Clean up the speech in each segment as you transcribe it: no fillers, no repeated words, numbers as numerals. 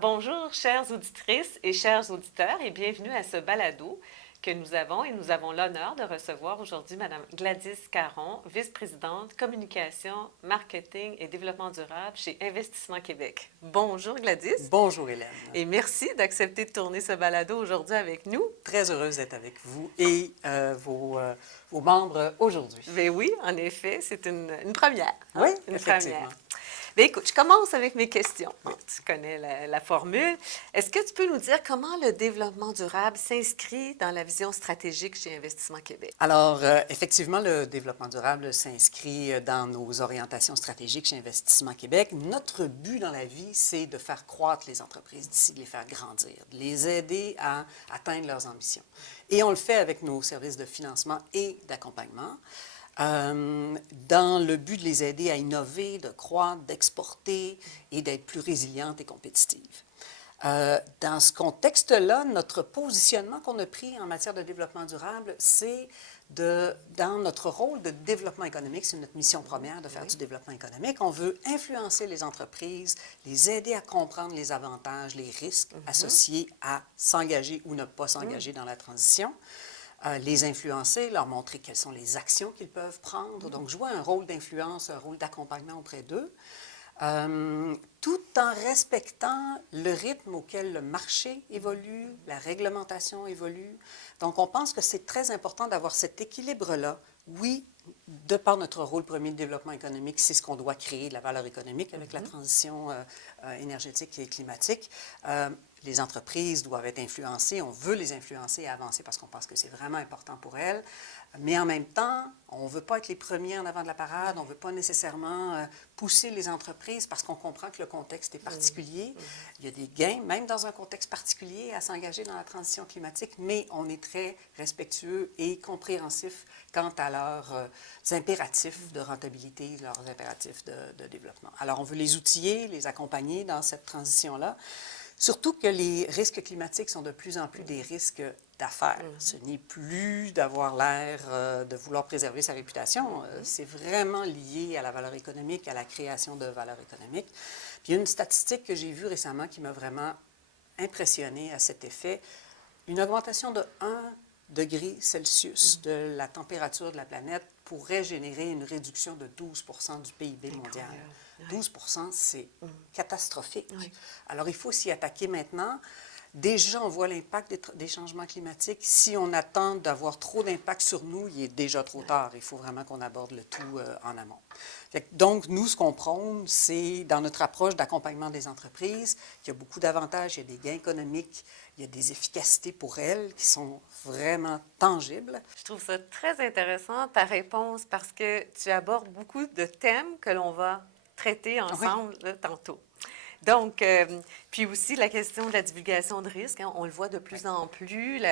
Bonjour, chères auditrices et chers auditeurs, et bienvenue à ce balado que nous avons. Et nous avons l'honneur de recevoir aujourd'hui Mme Gladys Caron, vice-présidente communication, marketing et développement durable chez Investissement Québec. Bonjour Gladys, Bonjour Hélène. et merci d'accepter de tourner ce balado aujourd'hui avec nous. Très heureuse d'être avec vous et vos membres aujourd'hui. Ben oui, en effet, c'est une première. Oui, Une effectivement. première. Bien, écoute, je commence avec mes questions. Oui. Tu connais la formule. Est-ce que tu peux nous dire comment le développement durable s'inscrit dans la vision stratégique chez Investissement Québec? Alors, effectivement, le développement durable s'inscrit dans nos orientations stratégiques chez Investissement Québec. Notre but dans la vie, c'est de faire croître les entreprises d'ici, de les faire grandir, de les aider à atteindre leurs ambitions. Et on le fait avec nos services de financement et d'accompagnement. Dans le but de les aider à innover, de croître, d'exporter et d'être plus résilientes et compétitives. Dans ce contexte-là, notre positionnement qu'on a pris en matière de développement durable, c'est dans notre rôle de développement économique, c'est notre mission première de faire du développement économique, on veut influencer les entreprises, les aider à comprendre les avantages, les risques associés à s'engager ou ne pas s'engager dans la transition. Les influencer, leur montrer quelles sont les actions qu'ils peuvent prendre. Donc, jouer un rôle d'influence, un rôle d'accompagnement auprès d'eux, tout en respectant le rythme auquel le marché évolue, la réglementation évolue. Donc, on pense que c'est très important d'avoir cet équilibre-là. Oui, de par notre rôle premier de développement économique, c'est ce qu'on doit créer, de la valeur économique avec la transition énergétique et climatique. Les entreprises doivent être influencées, on veut les influencer et avancer parce qu'on pense que c'est vraiment important pour elles. Mais en même temps, on ne veut pas être les premiers en avant de la parade, on ne veut pas nécessairement pousser les entreprises parce qu'on comprend que le contexte est particulier. Il y a des gains, même dans un contexte particulier, à s'engager dans la transition climatique, mais on est très respectueux et compréhensif quant à leurs impératifs de rentabilité, leurs impératifs de développement. Alors, on veut les outiller, les accompagner dans cette transition-là. Surtout que les risques climatiques sont de plus en plus des risques d'affaires. Ce n'est plus d'avoir l'air de vouloir préserver sa réputation. C'est vraiment lié à la valeur économique, à la création de valeur économique. Puis il y a une statistique que j'ai vue récemment qui m'a vraiment impressionnée à cet effet. Une augmentation de 1 degré Celsius de la température de la planète pourrait générer une réduction de 12 du PIB mondial. 12 c'est catastrophique. Oui. Alors, il faut s'y attaquer maintenant. Déjà, on voit l'impact des changements climatiques. Si on attend d'avoir trop d'impact sur nous, il est déjà trop tard. Il faut vraiment qu'on aborde le tout en amont. Donc, nous, ce qu'on prône, c'est dans notre approche d'accompagnement des entreprises, qu'il y a beaucoup d'avantages, il y a des gains économiques, il y a des efficacités pour elles qui sont vraiment tangibles. Je trouve ça très intéressant, ta réponse, parce que tu abordes beaucoup de thèmes que l'on va traiter ensemble là, tantôt. Donc, puis aussi la question de la divulgation de risques, hein, on le voit de plus en plus,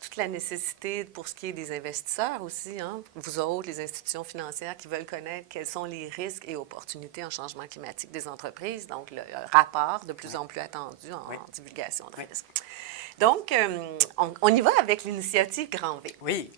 toute la nécessité pour ce qui est des investisseurs aussi, hein, vous autres, les institutions financières qui veulent connaître quels sont les risques et opportunités en changement climatique des entreprises, donc le rapport de plus en plus attendu en divulgation de risques. Donc, on y va avec l'initiative Grand V. Oui.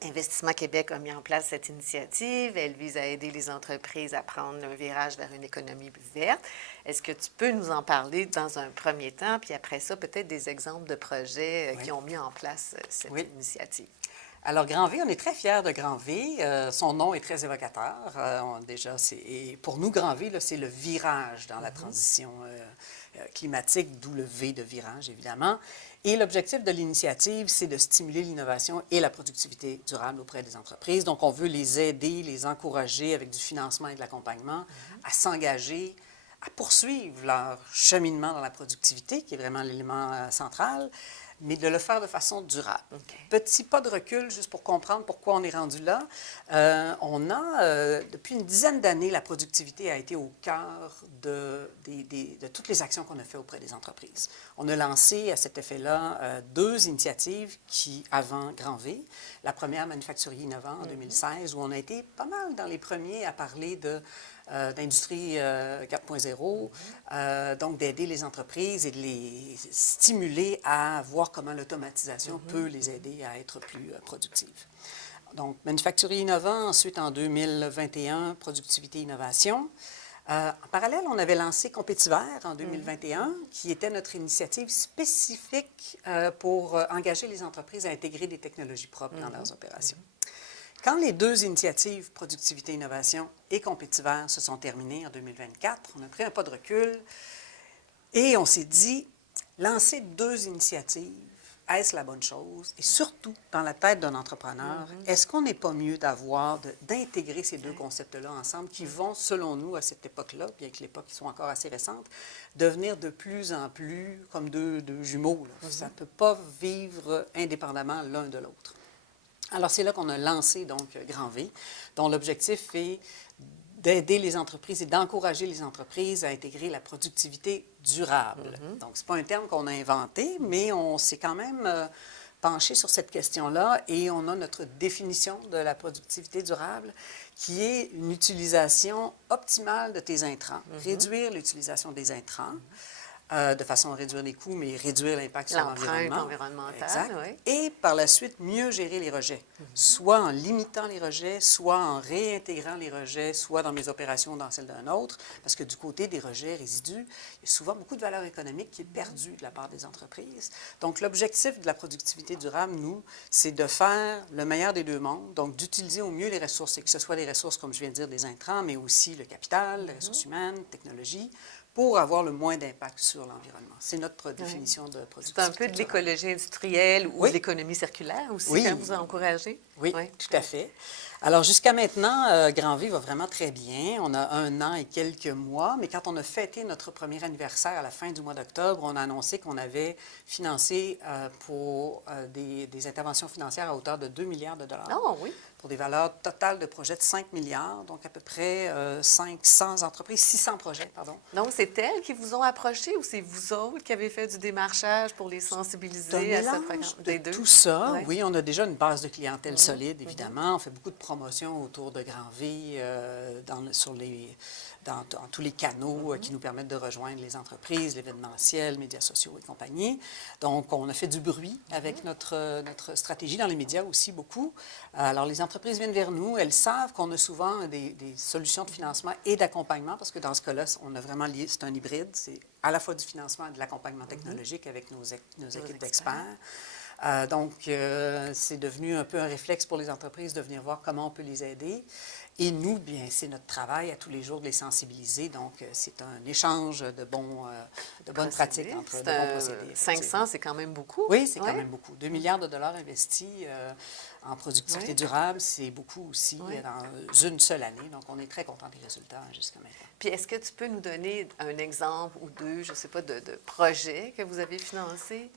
Investissement Québec a mis en place cette initiative. Elle vise à aider les entreprises à prendre un virage vers une économie plus verte. Est-ce que tu peux nous en parler dans un premier temps, puis après ça, peut-être des exemples de projets qui ont mis en place cette initiative? Alors, Grand V, on est très fiers de Grand V. Son nom est très évocateur. Et pour nous, Grand V, c'est le virage dans la transition climatique, d'où le V de virage, évidemment. Et l'objectif de l'initiative, c'est de stimuler l'innovation et la productivité durable auprès des entreprises. Donc, on veut les aider, les encourager avec du financement et de l'accompagnement à s'engager, à poursuivre leur cheminement dans la productivité, qui est vraiment l'élément central, mais de le faire de façon durable. Okay. Petit pas de recul, juste pour comprendre pourquoi on est rendu là. Depuis une dizaine d'années, la productivité a été au cœur de toutes les actions qu'on a faites auprès des entreprises. On a lancé à cet effet-là 2 initiatives avant Grand V. La première, Manufacturier innovant, en 2016, où on a été pas mal dans les premiers à parler d'industrie 4.0, donc d'aider les entreprises et de les stimuler à voir comment l'automatisation peut les aider à être plus productives. Donc, Manufacturier innovant, ensuite en 2021, Productivité innovation. En parallèle, on avait lancé Compétivert en 2021, qui était notre initiative spécifique pour engager les entreprises à intégrer des technologies propres dans leurs opérations. Quand les deux initiatives, Productivité Innovation et Compétivert, se sont terminées en 2024, on a pris un pas de recul et on s'est dit, lancer deux initiatives, est-ce la bonne chose? Et surtout, dans la tête d'un entrepreneur, est-ce qu'on n'est pas mieux d'intégrer ces deux concepts-là ensemble qui vont, selon nous, à cette époque-là, bien que l'époque soit encore assez récente, devenir de plus en plus comme deux jumeaux. Là. Ça ne peut pas vivre indépendamment l'un de l'autre. Alors, c'est là qu'on a lancé, donc, Grand V, dont l'objectif est d'aider les entreprises et d'encourager les entreprises à intégrer la productivité durable. Donc, ce n'est pas un terme qu'on a inventé, mais on s'est quand même penché sur cette question-là et on a notre définition de la productivité durable qui est une utilisation optimale de tes intrants, réduire l'utilisation des intrants, de façon à réduire les coûts, mais réduire l'impact sur l'environnement. L'empreinte environnementale, Exact. oui. Et par la suite, mieux gérer les rejets, soit en limitant les rejets, soit en réintégrant les rejets, soit dans mes opérations dans celles d'un autre, parce que du côté des rejets résidus, il y a souvent beaucoup de valeur économique qui est perdue de la part des entreprises. Donc, l'objectif de la productivité durable, nous, c'est de faire le meilleur des deux mondes, donc d'utiliser au mieux les ressources, et que ce soit les ressources, comme je viens de dire, des intrants, mais aussi le capital, les ressources humaines, technologie, pour avoir le moins d'impact sur l'environnement. C'est notre définition de productivité. C'est un peu de l'écologie industrielle ou de l'économie circulaire aussi, quand vous encouragez. Oui, tout à fait. Alors, jusqu'à maintenant, Grand V va vraiment très bien. On a 1 an et quelques mois, mais quand on a fêté notre premier anniversaire à la fin du mois d'octobre, on a annoncé qu'on avait financé pour des interventions financières à hauteur de 2 milliards de dollars. Oh, oui. Pour des valeurs totales de projets de 5 milliards, donc à peu près 500 entreprises, 600 projets, pardon. Donc, c'est elles qui vous ont approché ou c'est vous autres qui avez fait du démarchage pour les sensibiliser à cette fréquence? Des deux. Tout ça, oui, on a déjà une base de clientèle solide, évidemment. On fait beaucoup de promotions autour de Grand V dans tous les canaux qui nous permettent de rejoindre les entreprises, l'événementiel, médias sociaux et compagnie. Donc, on a fait du bruit avec notre stratégie dans les médias aussi, beaucoup. Alors, les entreprises viennent vers nous. Elles savent qu'on a souvent des solutions de financement et d'accompagnement, parce que dans ce cas-là, on a vraiment lié, c'est un hybride. C'est à la fois du financement et de l'accompagnement technologique avec nos équipes d'experts. Donc, c'est devenu un peu un réflexe pour les entreprises de venir voir comment on peut les aider. Et nous, bien, c'est notre travail à tous les jours de les sensibiliser. Donc, c'est un échange de bonnes pratiques entre de bons procédés. 500, c'est quand même beaucoup. Oui, c'est quand même beaucoup. 2 milliards de dollars investis en productivité durable, c'est beaucoup aussi dans une seule année. Donc, on est très contents des résultats jusqu'à maintenant. Puis, est-ce que tu peux nous donner un exemple ou deux, je ne sais pas, de projets que vous avez financés?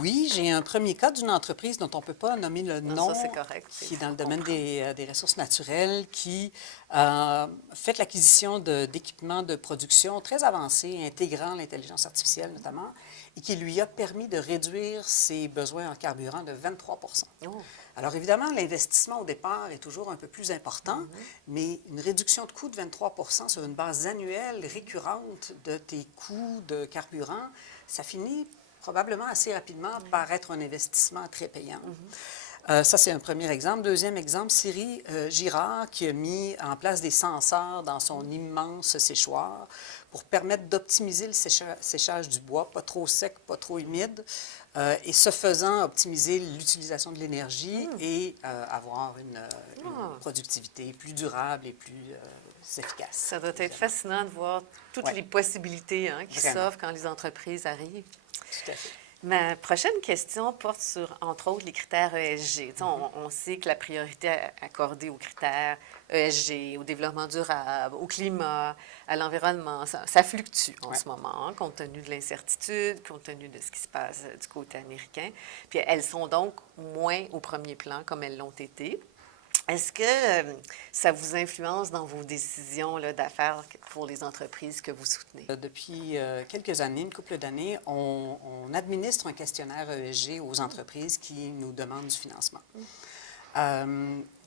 Oui, j'ai un premier cas d'une entreprise dont on ne peut pas nommer le nom, ça, c'est correct, qui est dans le domaine des ressources naturelles, qui fait l'acquisition d'équipements de production très avancés, intégrant l'intelligence artificielle notamment, et qui lui a permis de réduire ses besoins en carburant de 23 Oh. Alors, évidemment, l'investissement au départ est toujours un peu plus important, mais une réduction de coûts de 23 sur une base annuelle récurrente de tes coûts de carburant, ça finit probablement assez rapidement par être un investissement très payant. Ça, c'est un premier exemple. Deuxième exemple, Siri Girard, qui a mis en place des senseurs dans son immense séchoir pour permettre d'optimiser le séchage du bois, pas trop sec, pas trop humide, et ce faisant, optimiser l'utilisation de l'énergie et avoir une productivité plus durable et plus efficace. Ça doit être fascinant de voir toutes les possibilités qui s'offrent quand les entreprises arrivent. Tout à fait. Ma prochaine question porte sur, entre autres, les critères ESG. On sait que la priorité accordée aux critères ESG, au développement durable, au climat, à l'environnement, ça fluctue en ce moment, compte tenu de l'incertitude, compte tenu de ce qui se passe du côté américain. Puis elles sont donc moins au premier plan comme elles l'ont été. Est-ce que ça vous influence dans vos décisions d'affaires pour les entreprises que vous soutenez? Depuis quelques années, une couple d'années, on administre un questionnaire ESG aux entreprises qui nous demandent du financement.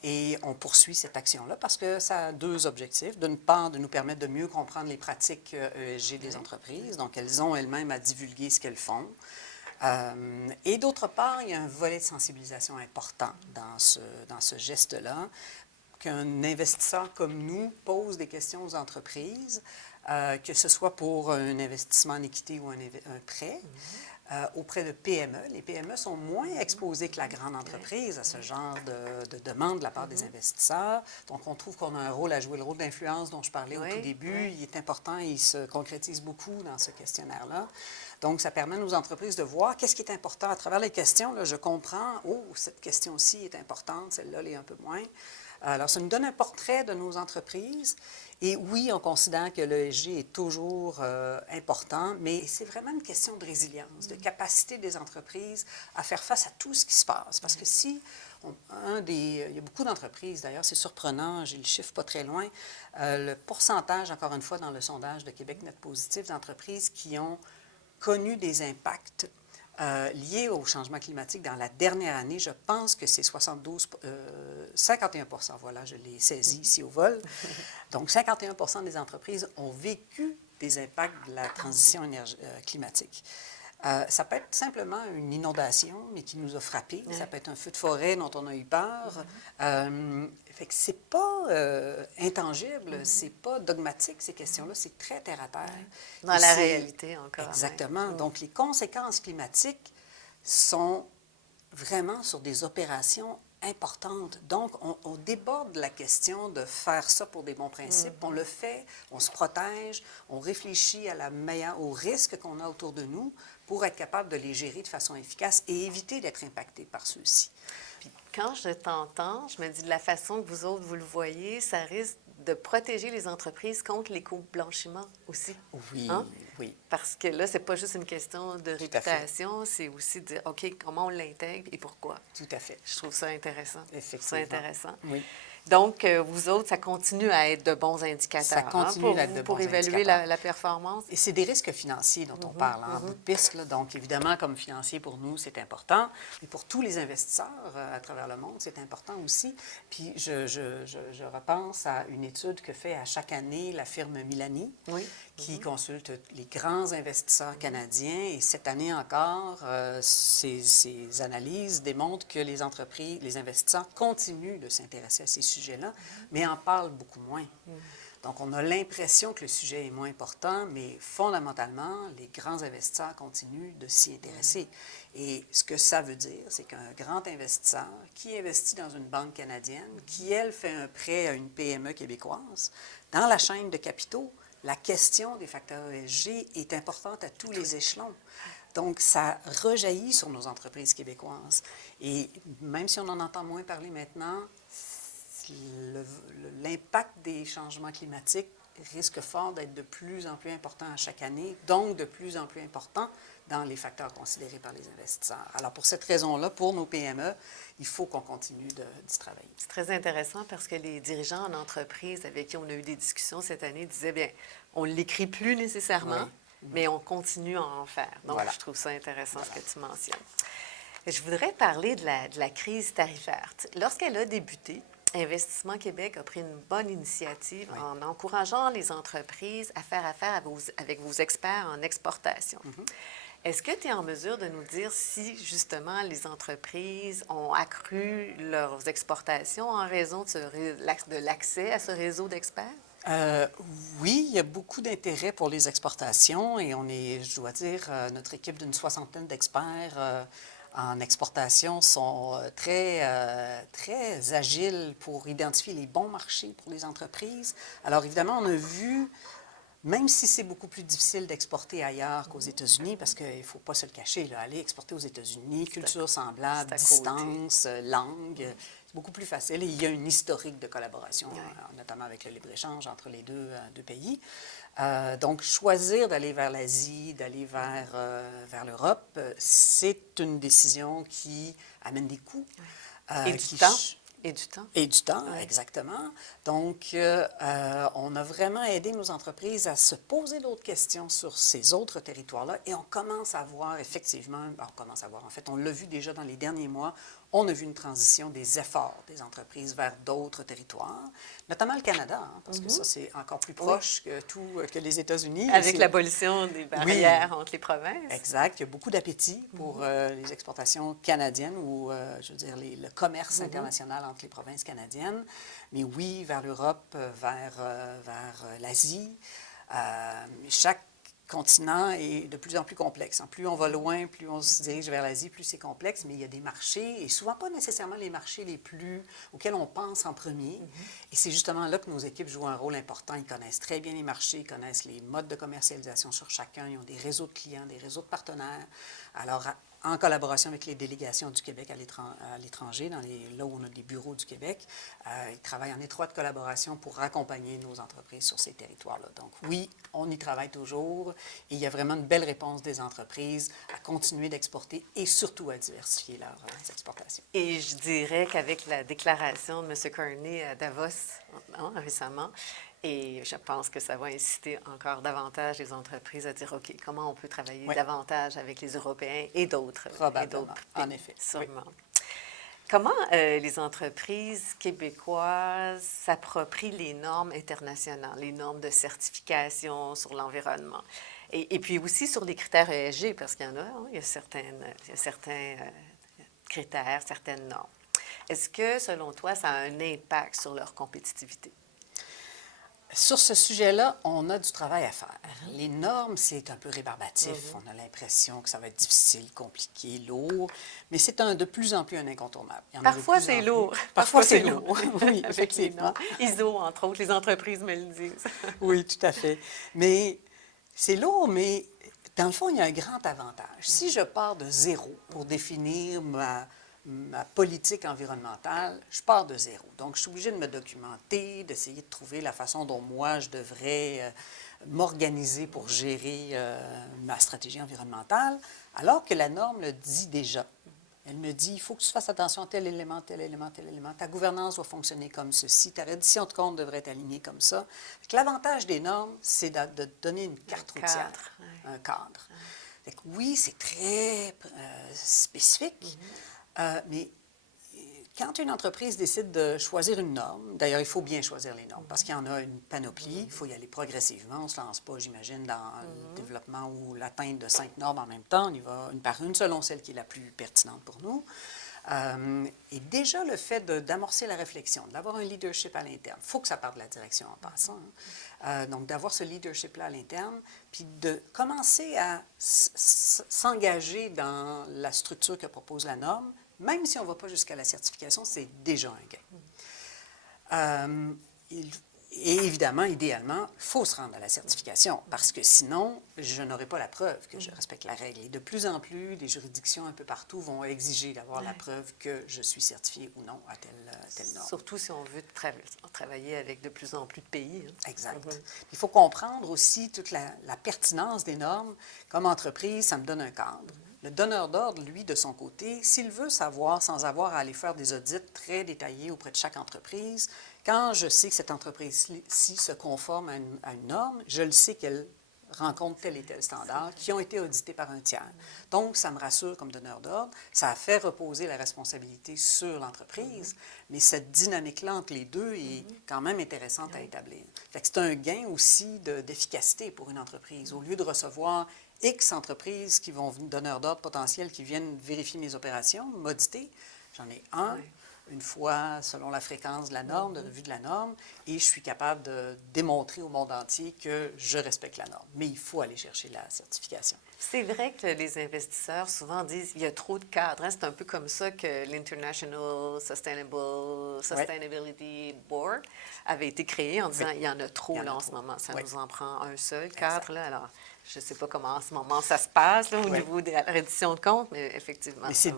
Et on poursuit cette action-là parce que ça a deux objectifs. D'une part, de nous permettre de mieux comprendre les pratiques ESG des entreprises. Donc, elles ont elles-mêmes à divulguer ce qu'elles font. Et d'autre part, il y a un volet de sensibilisation important dans ce geste-là. qu'un investisseur comme nous pose des questions aux entreprises, que ce soit pour un investissement en équité ou un prêt, auprès de PME. Les PME sont moins exposées que la grande entreprise à ce genre de demande de la part des investisseurs. Donc, on trouve qu'on a un rôle à jouer, le rôle d'influence dont je parlais au tout début. Il est important et il se concrétise beaucoup dans ce questionnaire-là. Donc, ça permet à nos entreprises de voir qu'est-ce qui est important à travers les questions. Là, je comprends, oh, cette question-ci est importante, celle-là l'est un peu moins. Alors, ça nous donne un portrait de nos entreprises. Et oui, on considère que l'ESG est toujours important, mais c'est vraiment une question de résilience, de capacité des entreprises à faire face à tout ce qui se passe. Parce que si, il y a beaucoup d'entreprises, d'ailleurs, c'est surprenant, j'ai le chiffre pas très loin, le pourcentage, encore une fois, dans le sondage de Québec Net Positif, d'entreprises qui ont connu des impacts liés au changement climatique dans la dernière année, je pense que c'est 51 voilà, je l'ai saisi ici au vol. Donc, 51 des entreprises ont vécu des impacts de la transition climatique. Ça peut être simplement une inondation, mais qui nous a frappés. Ça peut être un feu de forêt dont on a eu peur. Fait que c'est pas intangible, c'est pas dogmatique, ces questions-là. C'est très terre-à-terre. Dans la réalité, encore. Exactement. Donc, les conséquences climatiques sont vraiment sur des opérations importantes. Donc, on déborde la question de faire ça pour des bons principes. On le fait, on se protège, on réfléchit aux risques qu'on a autour de nous pour être capable de les gérer de façon efficace et éviter d'être impacté par ceux-ci. Puis, quand je t'entends, je me dis de la façon que vous autres, vous le voyez, ça risque de protéger les entreprises contre l'éco-blanchiment aussi. Oui, oui. Parce que là, c'est pas juste une question de réputation, c'est aussi de dire, OK, comment on l'intègre et pourquoi. Tout à fait. Je trouve ça intéressant. Effectivement. C'est intéressant. Oui. Donc, vous autres, ça continue à être de bons indicateurs. Ça continue d'être de bons pour évaluer la performance. Et c'est des risques financiers dont on parle en bout de piste. Là. Donc, évidemment, comme financier, pour nous, c'est important. Et pour tous les investisseurs à travers le monde, c'est important aussi. Puis, je repense à une étude que fait à chaque année la firme Milani, qui consulte les grands investisseurs canadiens. Et cette année encore, ces analyses démontrent que les investisseurs continuent de s'intéresser à ces sujets-là, mais en parlent beaucoup moins. Donc, on a l'impression que le sujet est moins important, mais fondamentalement, les grands investisseurs continuent de s'y intéresser. Et ce que ça veut dire, c'est qu'un grand investisseur qui investit dans une banque canadienne, qui, elle, fait un prêt à une PME québécoise, dans la chaîne de capitaux, la question des facteurs ESG est importante à tous les échelons. Donc, ça rejaillit sur nos entreprises québécoises. Et même si on en entend moins parler maintenant, l'impact des changements climatiques risque fort d'être de plus en plus important à chaque année, donc de plus en plus important dans les facteurs considérés par les investisseurs. Alors, pour cette raison-là, pour nos PME, il faut qu'on continue d'y travailler. C'est très intéressant parce que les dirigeants en entreprise avec qui on a eu des discussions cette année disaient, bien, on ne l'écrit plus nécessairement, mais on continue à en faire. Donc, je trouve ça intéressant ce que tu mentionnes. Et je voudrais parler de la crise tarifaire. Lorsqu'elle a débuté, Investissement Québec a pris une bonne initiative en encourageant les entreprises à faire affaire avec vos experts en exportation. Est-ce que tu es en mesure de nous dire si, justement, les entreprises ont accru leurs exportations en raison de l'accès à ce réseau d'experts? Oui, il y a beaucoup d'intérêt pour les exportations et je dois dire, notre équipe d'une 60aine d'experts en exportation sont très agiles pour identifier les bons marchés pour les entreprises. Alors, évidemment, on a vu, même si c'est beaucoup plus difficile d'exporter ailleurs qu'aux États-Unis, parce qu'il ne faut pas se le cacher, là, aller exporter aux États-Unis, culture semblable, distance, langue, c'est beaucoup plus facile. Et il y a une historique de collaboration, notamment avec le libre-échange entre les deux pays. Donc, choisir d'aller vers l'Asie, d'aller vers l'Europe, c'est une décision qui amène des coûts. Et du temps. Et du temps. Et du temps, exactement. Donc, on a vraiment aidé nos entreprises à se poser d'autres questions sur ces autres territoires-là et on commence à voir effectivement, en fait, on l'a vu déjà dans les derniers mois, on a vu une transition des efforts des entreprises vers d'autres territoires, notamment le Canada, hein, parce que ça, c'est encore plus proche que les États-Unis. Avec l'abolition des barrières entre les provinces. Exact. Il y a beaucoup d'appétit pour les exportations canadiennes ou, je veux dire, le commerce international entre les provinces canadiennes. Mais oui, vers l'Europe, vers l'Asie. Chaque continent est de plus en plus complexe. Plus on va loin, plus on se dirige vers l'Asie, plus c'est complexe, mais il y a des marchés, et souvent pas nécessairement les marchés auxquels on pense en premier. Et c'est justement là que nos équipes jouent un rôle important. Ils connaissent très bien les marchés, ils connaissent les modes de commercialisation sur chacun, ils ont des réseaux de clients, des réseaux de partenaires. Alors, en collaboration avec les délégations du Québec à l'étranger, là où on a des bureaux du Québec, ils travaillent en étroite collaboration pour accompagner nos entreprises sur ces territoires-là. Donc oui, on y travaille toujours et il y a vraiment une belle réponse des entreprises à continuer d'exporter et surtout à diversifier leurs exportations. Et je dirais qu'avec la déclaration de M. Carney à Davos récemment, et je pense que ça va inciter encore davantage les entreprises à dire, OK, comment on peut travailler davantage avec les Européens et d'autres. Probablement, en effet. Sûrement. Oui. Comment les entreprises québécoises s'approprient les normes internationales, les normes de certification sur l'environnement? Et puis aussi sur les critères ESG, parce qu'il y en a, il y a certains critères, certaines normes. Est-ce que, selon toi, ça a un impact sur leur compétitivité? Sur ce sujet-là, on a du travail à faire. Les normes, c'est un peu rébarbatif. On a l'impression que ça va être difficile, compliqué, lourd, mais c'est de plus en plus un incontournable. Parfois, c'est lourd. Parfois, c'est lourd. Oui, effectivement. ISO, entre autres, les entreprises me le disent. Oui, tout à fait. Mais c'est lourd, mais dans le fond, il y a un grand avantage. Si je pars de zéro pour définir ma politique environnementale, je pars de zéro. Donc, je suis obligée de me documenter, d'essayer de trouver la façon dont moi, je devrais m'organiser pour gérer ma stratégie environnementale, alors que la norme le dit déjà. Elle me dit, il faut que tu fasses attention à tel élément, tel élément, tel élément. Ta gouvernance doit fonctionner comme ceci. Ta reddition de compte devrait être alignée comme ça. L'avantage des normes, c'est de donner une carte routière, un cadre. Fait que oui, c'est très spécifique. Mais quand une entreprise décide de choisir une norme, d'ailleurs, il faut bien choisir les normes parce qu'il y en a une panoplie, il faut y aller progressivement. On ne se lance pas, j'imagine, dans le développement ou l'atteinte de 5 normes en même temps. On y va une par une selon celle qui est la plus pertinente pour nous. Et déjà, le fait d'amorcer la réflexion, d'avoir un leadership à l'interne, il faut que ça parte de la direction en passant. Donc, d'avoir ce leadership-là à l'interne, puis de commencer à s'engager dans la structure que propose la norme, même si on ne va pas jusqu'à la certification, c'est déjà un gain. Et évidemment, idéalement, il faut se rendre à la certification parce que sinon, je n'aurai pas la preuve que je respecte la règle. Et de plus en plus, les juridictions un peu partout vont exiger d'avoir la preuve que je suis certifiée ou non à telle norme. Surtout si on veut travailler avec de plus en plus de pays. Hein. Exact. Il faut comprendre aussi toute la pertinence des normes. Comme entreprise, ça me donne un cadre. Le donneur d'ordre, lui, de son côté, s'il veut savoir, sans avoir à aller faire des audits très détaillés auprès de chaque entreprise, quand je sais que cette entreprise-ci se conforme à une norme, je le sais qu'elle rencontre tel et tel standard qui ont été audités par un tiers. Donc, ça me rassure comme donneur d'ordre. Ça a fait reposer la responsabilité sur l'entreprise, mais cette dynamique-là entre les deux est quand même intéressante à établir. Fait que c'est un gain aussi d'efficacité pour une entreprise. Au lieu de recevoir X entreprises qui vont, donneurs d'ordre potentiels, qui viennent vérifier mes opérations, m'auditer, j'en ai un. Une fois selon la fréquence de la norme, de revue de la norme, et je suis capable de démontrer au monde entier que je respecte la norme. Mais il faut aller chercher la certification. C'est vrai que les investisseurs souvent disent qu'il y a trop de cadres. Hein? C'est un peu comme ça que l'International Sustainability Board avait été créé en disant il y en a trop là, en ce moment. Ça nous en prend un seul cadre. Là. Alors, je ne sais pas comment en ce moment ça se passe là, au niveau de la reddition de compte, mais effectivement, mais ça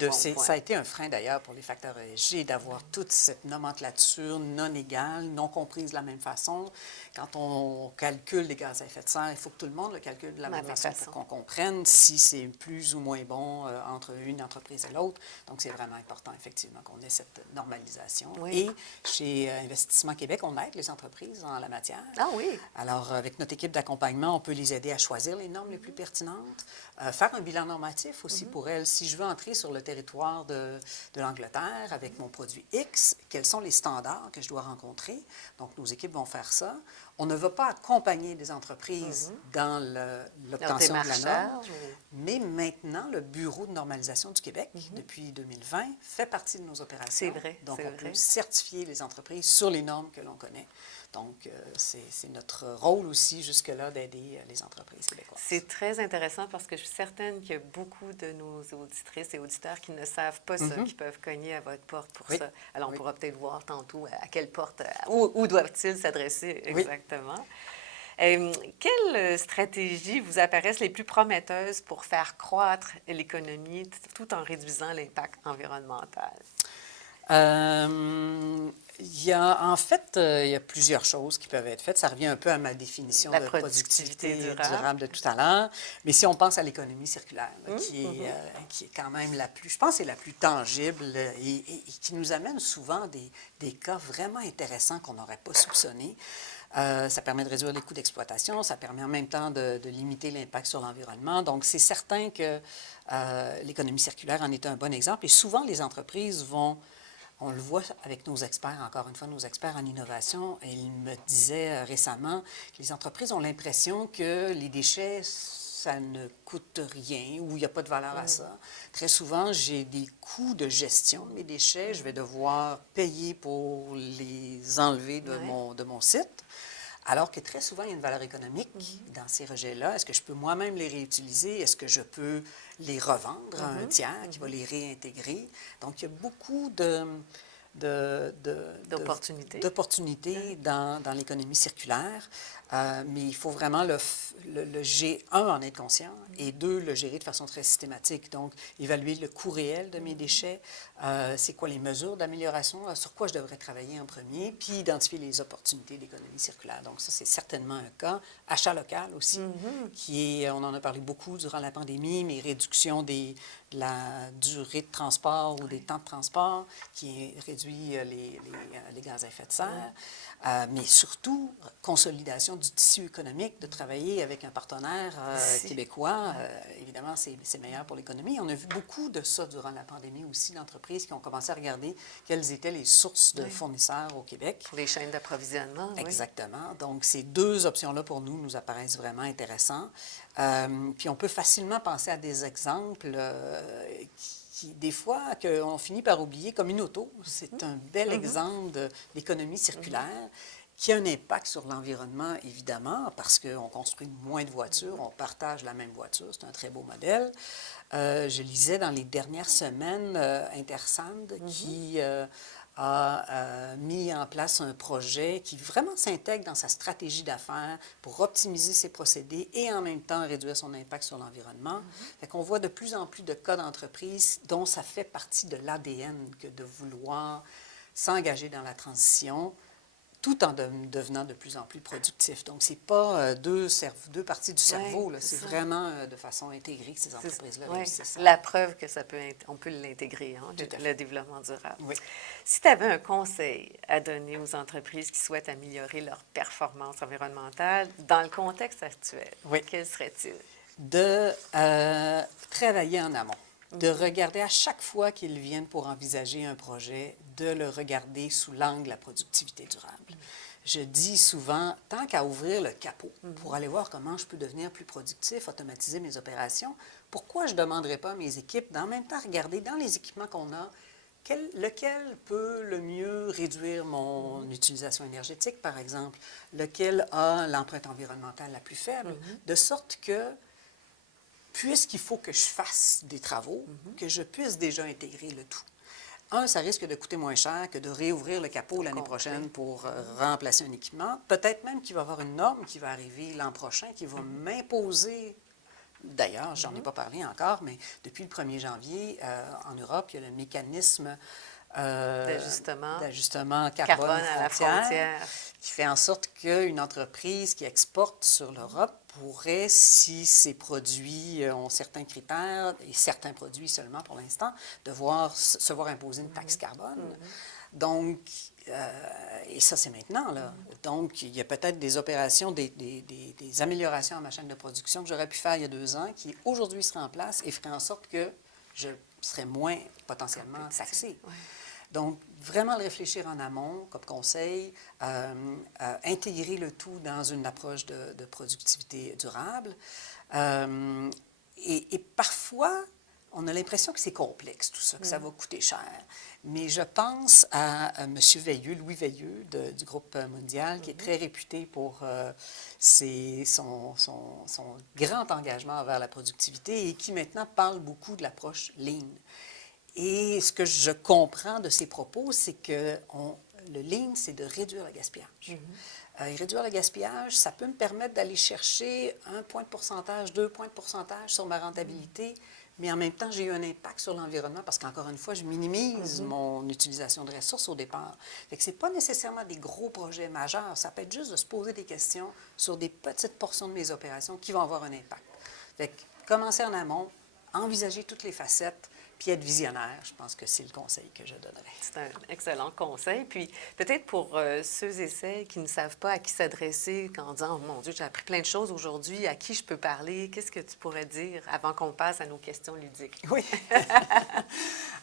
a été un frein d'ailleurs pour les facteurs ESG d'avoir toute cette nomenclature non égale, non comprise de la même façon. Quand on calcule les gaz à effet de serre, il faut que tout le monde le calcule de la même façon pour qu'on comprenne si c'est plus ou moins bon entre une entreprise et l'autre. Donc, c'est vraiment important, effectivement, qu'on ait cette normalisation. Oui. Et chez Investissement Québec, on aide les entreprises en la matière. Ah oui! Alors, avec notre équipe d'accompagnement, on peut les aider à choisir les normes les plus pertinentes, faire un bilan normatif aussi pour elles. Si je veux entrer sur le territoire de l'Angleterre avec mon produit X, quels sont les standards que je dois rencontrer? Donc, nos équipes vont faire ça. On ne va pas accompagner des entreprises dans l'obtention de la norme, mais maintenant, le Bureau de normalisation du Québec, depuis 2020, fait partie de nos opérations. C'est vrai. Donc, on peut certifier les entreprises sur les normes que l'on connaît. Donc, c'est notre rôle aussi jusque-là d'aider les entreprises québécoises. C'est très intéressant parce que je suis certaine qu'il y a beaucoup de nos auditrices et auditeurs qui ne savent pas ça, qui peuvent cogner à votre porte pour ça. Alors, on pourra peut-être voir tantôt à quelle porte, où doivent-ils s'adresser exactement. Quelles stratégies vous apparaissent les plus prometteuses pour faire croître l'économie tout en réduisant l'impact environnemental? Il y a plusieurs choses qui peuvent être faites. Ça revient un peu à ma définition de productivité durable de tout à l'heure. Mais si on pense à l'économie circulaire, qui est quand même la plus, je pense, c'est la plus tangible et qui nous amène souvent des cas vraiment intéressants qu'on n'aurait pas soupçonnés. Ça permet de réduire les coûts d'exploitation, ça permet en même temps de limiter l'impact sur l'environnement. Donc, c'est certain que l'économie circulaire en est un bon exemple. Et souvent, les entreprises on le voit avec nos experts, encore une fois, nos experts en innovation. Et ils me disaient récemment que les entreprises ont l'impression que les déchets, ça ne coûte rien ou il n'y a pas de valeur à ça. Très souvent, j'ai des coûts de gestion de mes déchets. Je vais devoir payer pour les enlever de mon site. Alors que très souvent, il y a une valeur économique dans ces rejets-là. Est-ce que je peux moi-même les réutiliser? Est-ce que je peux les revendre à un tiers qui va les réintégrer? Donc, il y a beaucoup d'opportunités dans l'économie circulaire. Mais il faut vraiment en être conscient et deux, le gérer de façon très systématique. Donc, évaluer le coût réel de mes déchets, c'est quoi les mesures d'amélioration, sur quoi je devrais travailler en premier, puis identifier les opportunités d'économie circulaire. Donc, ça, c'est certainement un cas. Achat local aussi, on en a parlé beaucoup durant la pandémie, mais réduction de la durée de transport ou des temps de transport qui réduit les gaz à effet de serre. Mais surtout, consolidation du tissu économique, de travailler avec un partenaire québécois. Évidemment, c'est meilleur pour l'économie. On a vu beaucoup de ça durant la pandémie aussi, d'entreprises qui ont commencé à regarder quelles étaient les sources de fournisseurs au Québec. Pour les chaînes d'approvisionnement. Exactement. Donc, ces deux options-là, pour nous apparaissent vraiment intéressantes. Puis, on peut facilement penser à des exemples des fois, on finit par oublier, comme une auto. C'est un bel exemple d'économie circulaire qui a un impact sur l'environnement, évidemment, parce qu'on construit moins de voitures, on partage la même voiture, c'est un très beau modèle. Je lisais dans les dernières semaines Intersand qui a mis en place un projet qui vraiment s'intègre dans sa stratégie d'affaires pour optimiser ses procédés et en même temps réduire son impact sur l'environnement. Fait qu'on voit de plus en plus de cas d'entreprises dont ça fait partie de l'ADN que de vouloir s'engager dans la transition tout en devenant de plus en plus productif. Donc, ce n'est pas deux parties du cerveau, c'est vraiment de façon intégrée que ces entreprises-là réussissent. La preuve que on peut l'intégrer, le développement durable. Oui. Si tu avais un conseil à donner aux entreprises qui souhaitent améliorer leur performance environnementale dans le contexte actuel, quel serait-il? De travailler en amont. De regarder à chaque fois qu'ils viennent pour envisager un projet, de le regarder sous l'angle de la productivité durable. Je dis souvent, tant qu'à ouvrir le capot pour aller voir comment je peux devenir plus productif, automatiser mes opérations, pourquoi je ne demanderais pas à mes équipes d'en même temps regarder dans les équipements qu'on a, lequel peut le mieux réduire mon utilisation énergétique, par exemple, lequel a l'empreinte environnementale la plus faible, de sorte que puisqu'il faut que je fasse des travaux, que je puisse déjà intégrer le tout. Ça risque de coûter moins cher que de réouvrir le capot l'année prochaine pour remplacer un équipement. Peut-être même qu'il va y avoir une norme qui va arriver l'an prochain qui va m'imposer. D'ailleurs, j'en ai pas parlé encore, mais depuis le 1er janvier, en Europe, il y a le mécanisme d'ajustement carbone à la frontière qui fait en sorte qu'une entreprise qui exporte sur l'Europe pourrait, si ses produits ont certains critères, et certains produits seulement pour l'instant, se voir imposer une taxe carbone. Donc, et ça, c'est maintenant, là. Donc, il y a peut-être des opérations, des améliorations à ma chaîne de production que j'aurais pu faire il y a 2 ans, qui aujourd'hui seraient en place et feraient en sorte que je serais moins potentiellement taxée. Ouais. Donc, vraiment le réfléchir en amont comme conseil, intégrer le tout dans une approche de productivité durable. Et parfois, on a l'impression que c'est complexe, tout ça, que ça va coûter cher. Mais je pense à M. Veilleux, Louis Veilleux, du groupe mondial, qui est très réputé pour son grand engagement envers la productivité et qui maintenant parle beaucoup de l'approche Lean. Et ce que je comprends de ses propos, c'est que le Lean, c'est de réduire le gaspillage. Et réduire le gaspillage, ça peut me permettre d'aller chercher 1 point de pourcentage, 2 points de pourcentage sur ma rentabilité, mais en même temps, j'ai eu un impact sur l'environnement parce qu'encore une fois, je minimise mon utilisation de ressources au départ. Fait que ce n'est pas nécessairement des gros projets majeurs, ça peut être juste de se poser des questions sur des petites portions de mes opérations qui vont avoir un impact. Fait que commencer en amont, envisager toutes les facettes, puis être visionnaire, je pense que c'est le conseil que je donnerais. C'est un excellent conseil. Puis peut-être pour ceux et celles qui ne savent pas à qui s'adresser en disant « Oh mon Dieu, j'ai appris plein de choses aujourd'hui, à qui je peux parler? » Qu'est-ce que tu pourrais dire avant qu'on passe à nos questions ludiques? Oui.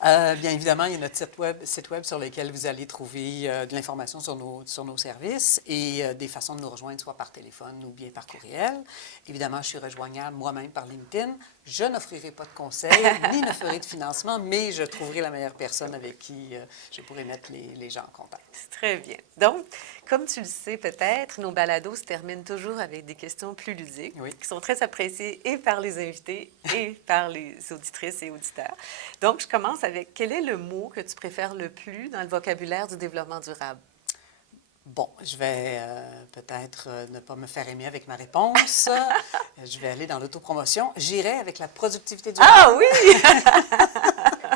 Bien évidemment, il y a notre site web sur lequel vous allez trouver de l'information sur nos services et des façons de nous rejoindre, soit par téléphone ou bien par courriel. Évidemment, je suis rejoignable moi-même par LinkedIn. Je n'offrirai pas de conseils, ni ne ferai de financement, mais je trouverai la meilleure personne avec qui je pourrai mettre les gens en contact. C'est très bien. Donc, comme tu le sais peut-être, nos balados se terminent toujours avec des questions plus ludiques, qui sont très appréciées et par les invités et par les auditrices et auditeurs. Donc, je commence avec quel est le mot que tu préfères le plus dans le vocabulaire du développement durable? Bon, je vais peut-être ne pas me faire aimer avec ma réponse. Je vais aller dans l'autopromotion. J'irai avec la productivité durable. Ah oui!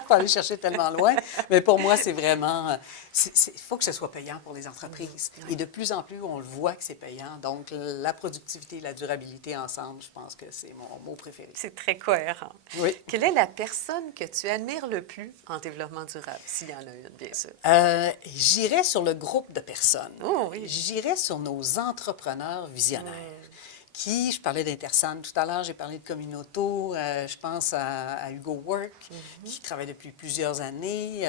Pas aller chercher tellement loin. Mais pour moi, c'est vraiment... Il faut que ce soit payant pour les entreprises. Et de plus en plus, on le voit que c'est payant. Donc, la productivité et la durabilité ensemble, je pense que c'est mon mot préféré. C'est très cohérent. Oui. Quelle est la personne que tu admires le plus en développement durable, s'il y en a une, bien sûr? J'irai sur le groupe de personnes. Oh oui. J'irai sur nos entrepreneurs visionnaires. Je parlais d'Intersan tout à l'heure, j'ai parlé de Communauto, je pense à Hugo Work, qui travaille depuis plusieurs années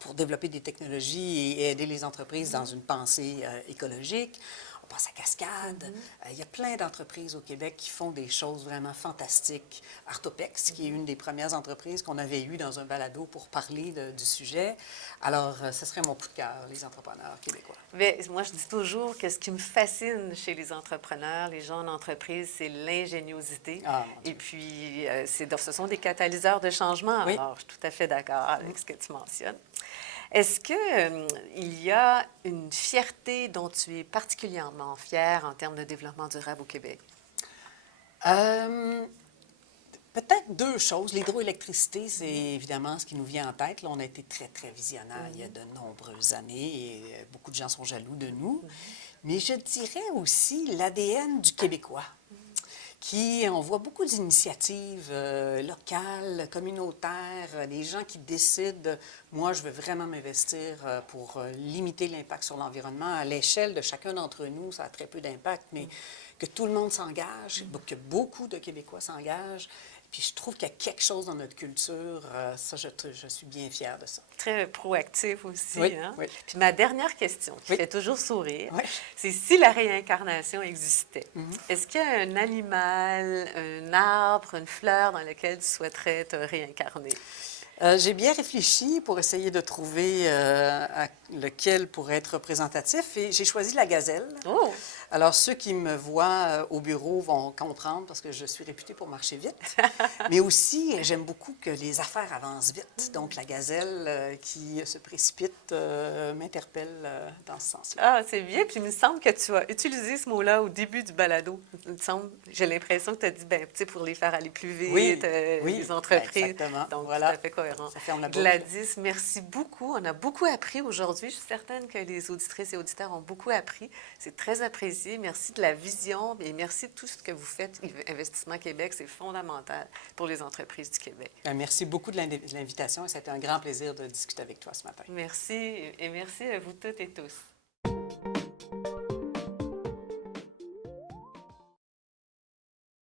pour développer des technologies et aider les entreprises dans une pensée écologique. On pense à Cascade. Il y a plein d'entreprises au Québec qui font des choses vraiment fantastiques. Artopex, qui est une des premières entreprises qu'on avait eues dans un balado pour parler du sujet. Alors, ce serait mon coup de cœur, les entrepreneurs québécois. Mais moi, je dis toujours que ce qui me fascine chez les entrepreneurs, les gens en entreprise, c'est l'ingéniosité. Ah, et puis, ce sont des catalyseurs de changement. Oui. Alors, je suis tout à fait d'accord avec ce que tu mentionnes. Est-ce qu'il y a une fierté dont tu es particulièrement fière en termes de développement durable au Québec? Peut-être 2 choses. L'hydroélectricité, c'est évidemment ce qui nous vient en tête. Là, on a été très, très visionnaires il y a de nombreuses années et beaucoup de gens sont jaloux de nous. Mais je dirais aussi l'ADN du Québécois. On voit beaucoup d'initiatives locales, communautaires, des gens qui décident, moi, je veux vraiment m'investir pour limiter l'impact sur l'environnement. À l'échelle de chacun d'entre nous, ça a très peu d'impact, mais que tout le monde s'engage, que beaucoup de Québécois s'engagent. Puis je trouve qu'il y a quelque chose dans notre culture, ça, je suis bien fière de ça. Très proactif aussi. Oui, hein? oui. Puis ma dernière question, qui fait toujours sourire, Oui. c'est si la réincarnation existait, est-ce qu'il y a un animal, un arbre, une fleur dans lequel tu souhaiterais te réincarner? J'ai bien réfléchi pour essayer de trouver lequel pourrait être représentatif et j'ai choisi la gazelle. Oh! Alors, ceux qui me voient au bureau vont comprendre parce que je suis réputée pour marcher vite. Mais aussi, j'aime beaucoup que les affaires avancent vite. Donc, la gazelle qui se précipite m'interpelle dans ce sens-là. Ah, c'est bien. Puis il me semble que tu as utilisé ce mot-là au début du balado. Il me semble, j'ai l'impression que tu as dit, ben, tu sais, pour les faire aller plus vite, Oui, les entreprises. exactement. Donc, voilà. tout à fait cohérent. Ça ferme la boucle. Gladys, merci beaucoup. On a beaucoup appris aujourd'hui. Je suis certaine que les auditrices et auditeurs ont beaucoup appris. C'est très apprécié. Merci de la vision et merci de tout ce que vous faites. Investissement Québec, c'est fondamental pour les entreprises du Québec. Merci beaucoup de l'invitation et ça a été un grand plaisir de discuter avec toi ce matin. Merci et merci à vous toutes et tous.